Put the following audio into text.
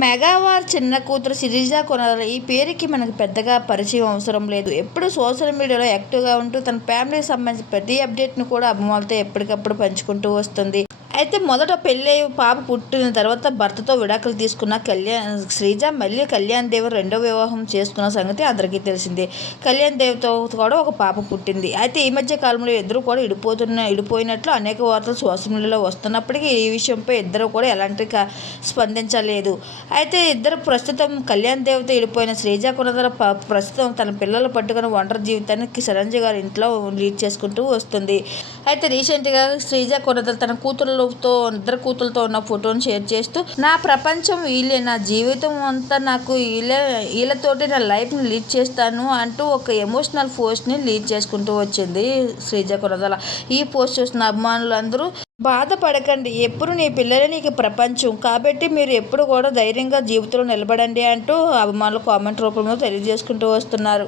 మెగావార్ చిన్న కూతురు శిరీజ కొనాలి ఈ పేరుకి మనకు పెద్దగా పరిచయం అవసరం లేదు. ఎప్పుడు సోషల్ మీడియాలో యాక్టివ్గా ఉంటూ తన ఫ్యామిలీకి సంబంధించిన ప్రతి అప్డేట్ను కూడా అభిమానులతో ఎప్పటికప్పుడు పంచుకుంటూ వస్తుంది. అయితే మొదట పెళ్ళి పాప పుట్టిన తర్వాత భర్తతో విడాకులు తీసుకున్న కళ్యాణ్ శ్రీజ మళ్ళీ కళ్యాణ్ దేవ్ రెండో వివాహం చేసుకున్న సంగతి అందరికీ తెలిసిందే. కళ్యాణ్ దేవ్తో కూడా ఒక పాప పుట్టింది. అయితే ఈ మధ్య కాలంలో ఇద్దరు కూడా ఇడిపోతున్న ఇడిపోయినట్లు అనేక వార్తలు సోషల్ మీడియాలో వస్తున్నప్పటికీ ఈ విషయంపై ఇద్దరు కూడా ఎలాంటి స్పందించలేదు. అయితే ఇద్దరు ప్రస్తుతం కళ్యాణ్ దేవ్తో ఇడిపోయిన శ్రీజ కొనదర ప్రస్తుతం తన పిల్లలు పట్టుకుని ఒంటరి జీవితానికి చిరంజీవి గారి ఇంట్లో లీడ్ చేసుకుంటూ వస్తుంది. అయితే రీసెంట్గా శ్రీజ కొనదర తన కూతురుతో ఇద్దరు కూతురుతో ఉన్న ఫోటోను షేర్ చేస్తూ నా ప్రపంచం వీళ్ళే నా జీవితం అంతా నాకు వీళ్ళే వీళ్ళతోటి నా లైఫ్ని లీడ్ చేస్తాను అంటూ ఒక ఎమోషనల్ పోస్ట్ని లీడ్ చేసుకుంటూ వచ్చింది శ్రీజ కొనదల. ఈ పోస్ట్ చూసిన అభిమానులు అందరూ బాధపడకండి ఎప్పుడు నీ పిల్లలే నీకు ప్రపంచం కాబట్టి మీరు ఎప్పుడు కూడా ధైర్యంగా జీవితంలో నిలబడండి అంటూ అభిమానులు కామెంట్ రూపంలో తెలియజేసుకుంటూ వస్తున్నారు.